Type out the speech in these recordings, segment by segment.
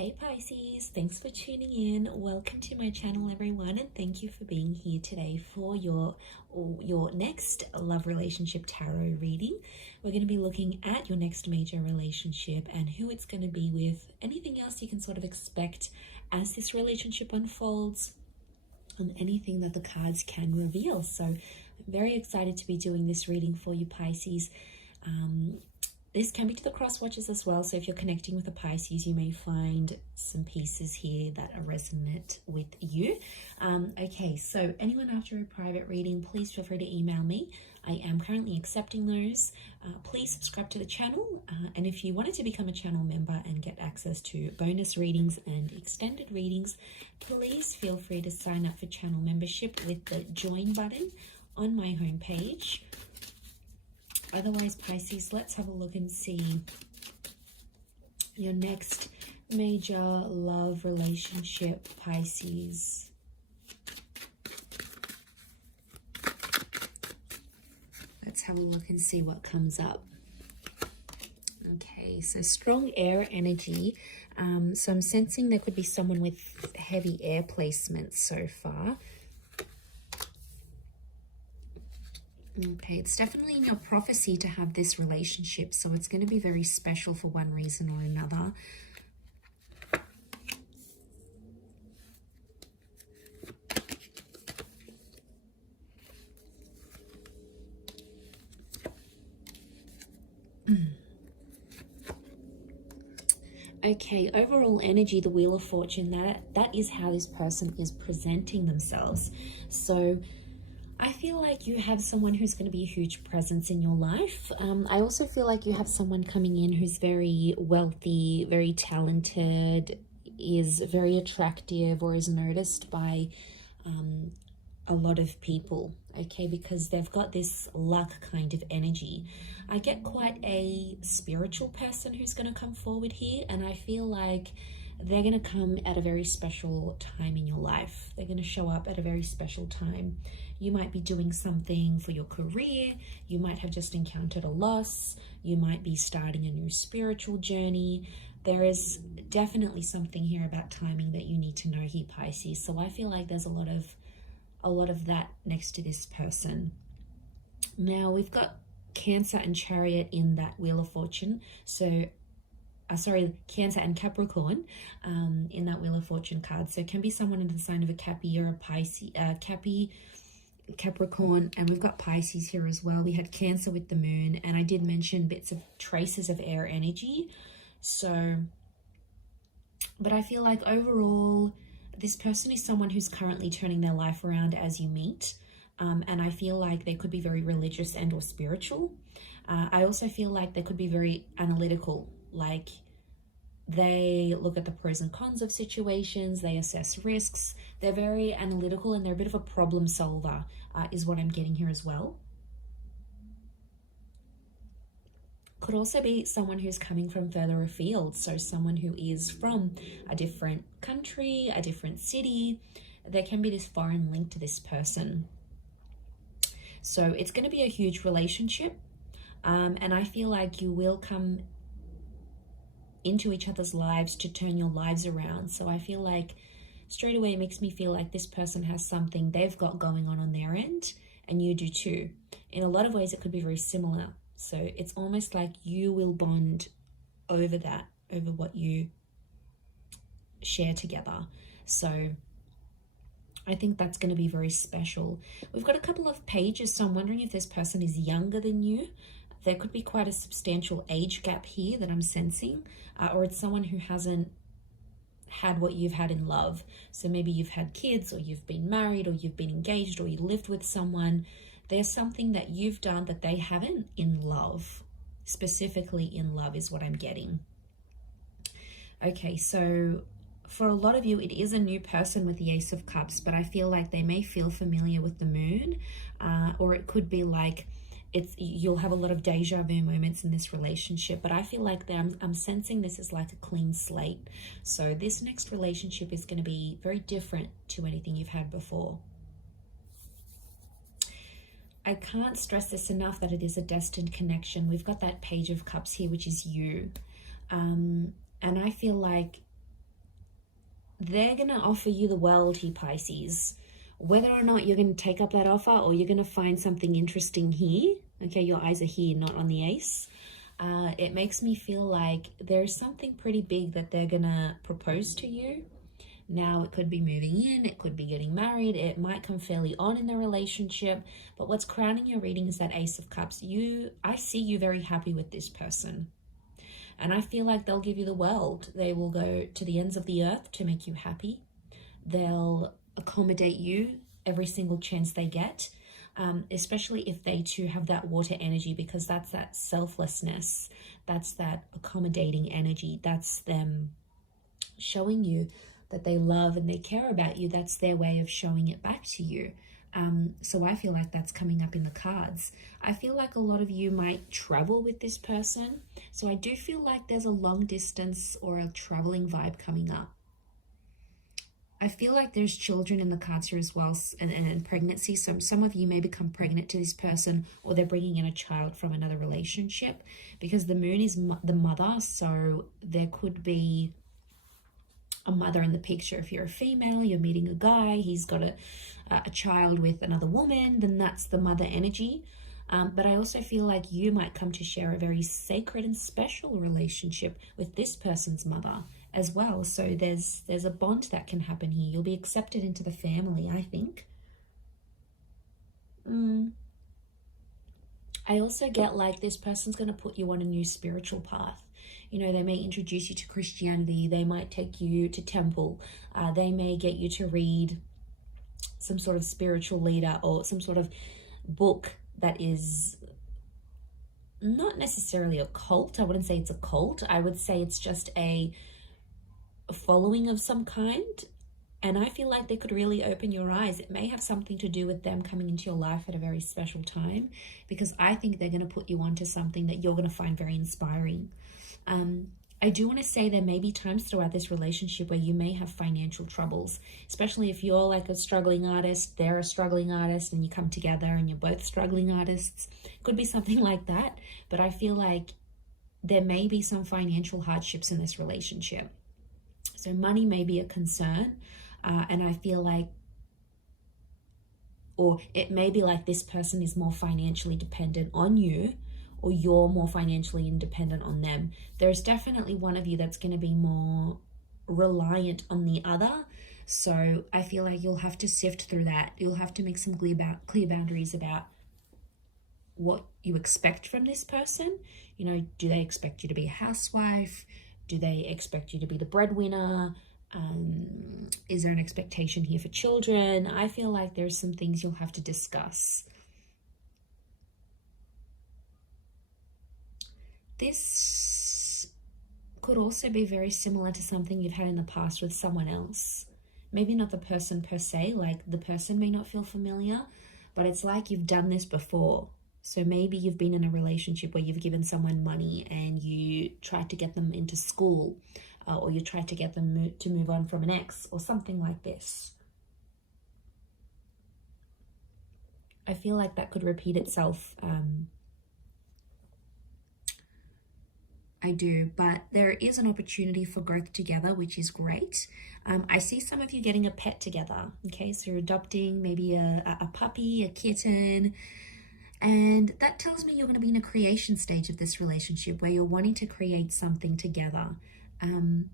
Hey Pisces, thanks for tuning in. Welcome to my channel, everyone, and thank you for being here today for your next love relationship tarot reading. We're going to be looking at your next major relationship and who it's going to be with, anything else you can sort of expect as this relationship unfolds, and anything that the cards can reveal. So I'm very excited to be doing this reading for you, Pisces. This can be to the cross watchers as well. So if you're connecting with a Pisces, you may find some pieces here that are resonant with you. Okay, so anyone after a private reading, please feel free to email me. I am currently accepting those. Please subscribe to the channel. And if you wanted to become a channel member and get access to bonus readings and extended readings, please feel free to sign up for channel membership with the join button on my homepage. Otherwise, Pisces, let's have a look and see your next major love relationship, Pisces. Let's have a look and see what comes up. Okay, so strong air energy. So I'm sensing there could be someone with heavy air placements so far. Okay, it's definitely in your prophecy to have this relationship, so it's going to be very special for one reason or another. Okay, overall energy, the Wheel of Fortune, that is how this person is presenting themselves. So I feel like you have someone who's going to be a huge presence in your life. I also feel like you have someone coming in who's very wealthy, very talented, is very attractive, or is noticed by a lot of people, okay, because they've got this luck kind of energy. I get quite a spiritual person who's going to come forward here, and I feel like they're going to come at a very special time in your life. They're going to show up at a very special time. You might be doing something for your career. You might have just encountered a loss. You might be starting a new spiritual journey. There is definitely something here about timing that you need to know here, Pisces. So I feel like there's a lot of that next to this person. Now we've got Cancer and Chariot in that Wheel of Fortune. So Cancer and Capricorn in that Wheel of Fortune card. So it can be someone in the sign of a Cappy or a Pisces, Capricorn, and we've got Pisces here as well. We had Cancer with the moon, and I did mention bits of traces of air energy. So, but I feel like overall, this person is someone who's currently turning their life around as you meet. And I feel like they could be very religious and or spiritual. I also feel like they could be very analytical. Like they look at the pros and cons of situations, they assess risks, they're very analytical, and they're a bit of a problem solver, is what I'm getting here as well. Could also be someone who's coming from further afield, so someone who is from a different country, a different city. There can be this foreign link to this person. So it's going to be a huge relationship, and I feel like you will come into each other's lives to turn your lives around. So I feel like straight away it makes me feel like this person has something they've got going on their end, and you do too. In a lot of ways it could be very similar. So it's almost like you will bond over that, over what you share together. So I think that's going to be very special. We've got a couple of pages, so I'm wondering if this person is younger than you. There could be quite a substantial age gap here that I'm sensing, or it's someone who hasn't had what you've had in love. So maybe you've had kids, or you've been married, or you've been engaged, or you lived with someone. There's something that you've done that they haven't in love. Specifically in love is what I'm getting. Okay, so for a lot of you, it is a new person with the Ace of Cups, but I feel like they may feel familiar with the moon, or it could be like you'll have a lot of deja vu moments in this relationship, but I feel like I'm sensing this is like a clean slate. So this next relationship is going to be very different to anything you've had before. I can't stress this enough that it is a destined connection. We've got that Page of Cups here, which is you. And I feel like they're going to offer you the world here, Pisces. Whether or not you're going to take up that offer or you're going to find something interesting here, okay, your eyes are here, not on the ace. It makes me feel like there's something pretty big that they're going to propose to you. Now, it could be moving in, it could be getting married, it might come fairly on in the relationship, but what's crowning your reading is that Ace of Cups. I see you very happy with this person. And I feel like they'll give you the world. They will go to the ends of the earth to make you happy. They'll accommodate you every single chance they get, especially if they too have that water energy, because that's that selflessness. That's that accommodating energy. That's them showing you that they love and they care about you. That's their way of showing it back to you. So I feel like that's coming up in the cards. I feel like a lot of you might travel with this person. So I do feel like there's a long distance or a traveling vibe coming up. I feel like there's children in the cards here as well, and pregnancy. So some of you may become pregnant to this person, or they're bringing in a child from another relationship, because the moon is the mother. So there could be a mother in the picture. If you're a female, you're meeting a guy, he's got a child with another woman, then that's the mother energy. But I also feel like you might come to share a very sacred and special relationship with this person's mother as well. So there's a bond that can happen here. You'll be accepted into the family, I think. I also get like this person's going to put you on a new spiritual path. You know, they may introduce you to Christianity. They might take you to temple. They may get you to read some sort of spiritual leader or some sort of book that is not necessarily a cult. I wouldn't say it's a cult. I would say it's just a following of some kind. And I feel like they could really open your eyes. It may have something to do with them coming into your life at a very special time, because I think they're going to put you onto something that you're going to find very inspiring. I do want to say there may be times throughout this relationship where you may have financial troubles, especially if you're like a struggling artist, they're a struggling artist, and you come together and you're both struggling artists. Could be something like that. But I feel like there may be some financial hardships in this relationship. So money may be a concern. And I feel like, or it may be like this person is more financially dependent on you, or you're more financially independent on them. There's definitely one of you that's going to be more reliant on the other. So I feel like you'll have to sift through that. You'll have to make some clear boundaries about what you expect from this person. You know, do they expect you to be a housewife? Do they expect you to be the breadwinner? Is there an expectation here for children? I feel like there's some things you'll have to discuss. This could also be very similar to something you've had in the past with someone else. Maybe not the person per se, like the person may not feel familiar, but it's like you've done this before. So maybe you've been in a relationship where you've given someone money and you tried to get them into school, or you tried to get them to move on from an ex, or something like this. I feel like that could repeat itself. I do, but there is an opportunity for growth together, which is great. I see some of you getting a pet together. Okay, so you're adopting maybe a puppy, a kitten, and that tells me you're going to be in a creation stage of this relationship where you're wanting to create something together. And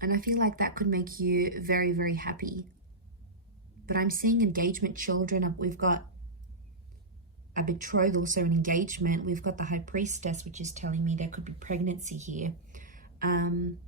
I feel like that could make you very, very happy. But I'm seeing engagement, children. We've got a betrothal, so an engagement. We've got the High Priestess, which is telling me there could be pregnancy here. I'm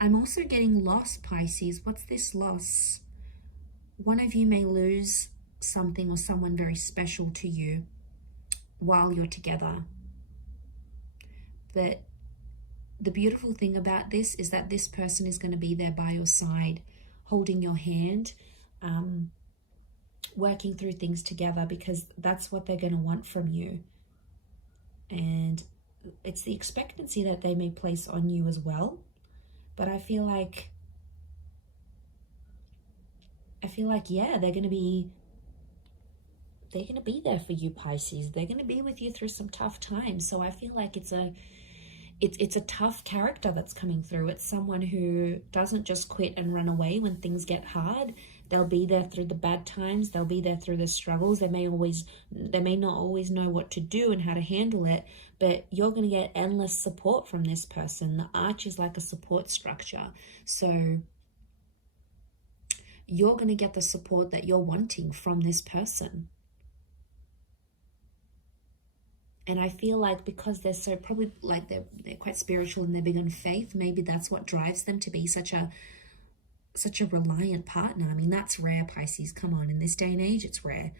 also getting loss, Pisces. What's this loss? One of you may lose something or someone very special to you while you're together. But the beautiful thing about this is that this person is going to be there by your side, holding your hand, working through things together, because that's what they're going to want from you. And it's the expectancy that they may place on you as well. But I feel like, yeah, they're going to be there for you, Pisces. They're going to be with you through some tough times. So I feel like it's it's a tough character that's coming through. It's someone who doesn't just quit and run away when things get hard. They'll be there through the bad times. They'll be there through the struggles. They may not always know what to do and how to handle it, but you're going to get endless support from this person. The arch is like a support structure. So you're going to get the support that you're wanting from this person. And I feel like because they're so probably like they're quite spiritual and they're big on faith, maybe that's what drives them to be such a reliant partner. I mean, that's rare, Pisces. Come on, in this day and age, it's rare.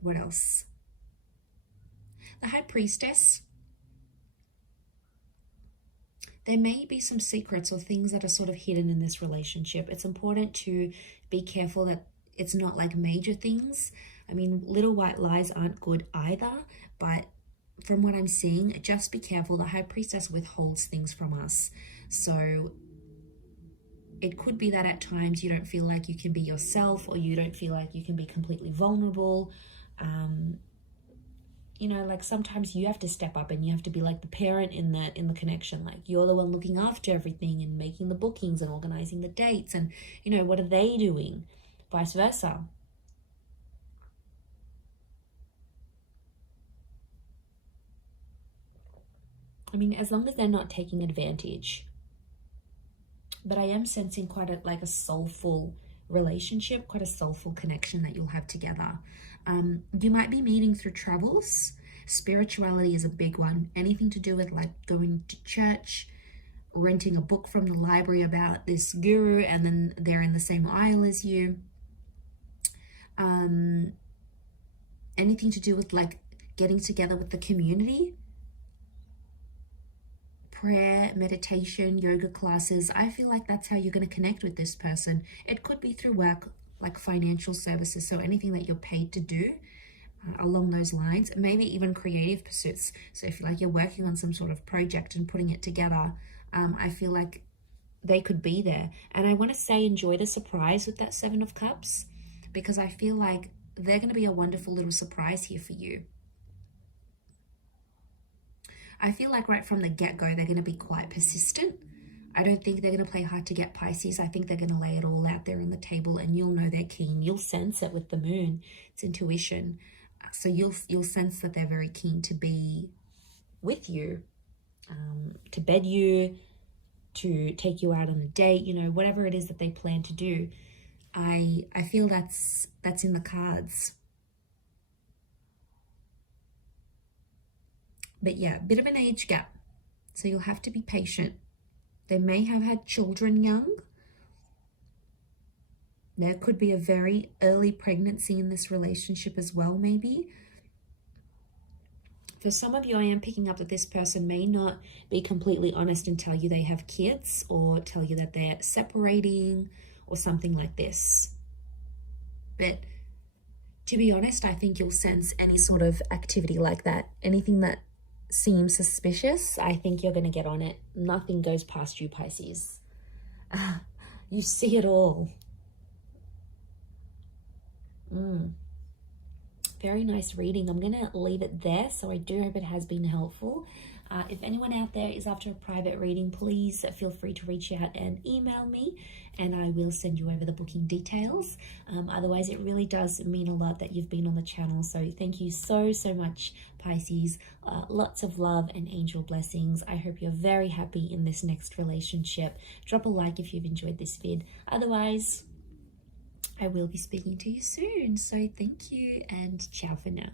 What else? The High Priestess. There may be some secrets or things that are sort of hidden in this relationship. It's important to be careful that it's not like major things. I mean, little white lies aren't good either, but from what I'm seeing, just be careful. The High Priestess withholds things from us. So it could be that at times you don't feel like you can be yourself, or you don't feel like you can be completely vulnerable. You know, like sometimes you have to step up and you have to be like the parent in the connection. Like you're the one looking after everything and making the bookings and organizing the dates. And, you know, what are they doing? Vice versa. I mean, as long as they're not taking advantage. But I am sensing quite a soulful relationship, quite a soulful connection that you'll have together. You might be meeting through travels. Spirituality is a big one. Anything to do with like going to church, renting a book from the library about this guru, and then they're in the same aisle as you. Anything to do with like getting together with the community. Prayer, meditation, yoga classes. I feel like that's how you're going to connect with this person. It could be through work, like financial services. So anything that you're paid to do along those lines, maybe even creative pursuits. So if like you're working on some sort of project and putting it together, I feel like they could be there. And I want to say enjoy the surprise with that Seven of Cups, because I feel like they're going to be a wonderful little surprise here for you. I feel like right from the get-go, they're going to be quite persistent. I don't think they're going to play hard to get, Pisces. I think they're going to lay it all out there on the table, and you'll know they're keen. You'll sense it with the moon. It's intuition. So you'll sense that they're very keen to be with you, to bed you, to take you out on a date, you know, whatever it is that they plan to do. I feel that's in the cards. But yeah, a bit of an age gap. So you'll have to be patient. They may have had children young. There could be a very early pregnancy in this relationship as well, maybe. For some of you, I am picking up that this person may not be completely honest and tell you they have kids, or tell you that they're separating or something like this. But to be honest, I think you'll sense any sort of activity like that. Anything that seems suspicious, I think you're going to get on it. Nothing goes past you, Pisces. You see it all. Very nice reading. I'm going to leave it there. So I do hope it has been helpful. If anyone out there is after a private reading, please feel free to reach out and email me, and I will send you over the booking details. Otherwise, it really does mean a lot that you've been on the channel. So thank you so much, Pisces. Lots of love and angel blessings. I hope you're very happy in this next relationship. Drop a like if you've enjoyed this vid. Otherwise, I will be speaking to you soon. So thank you and ciao for now.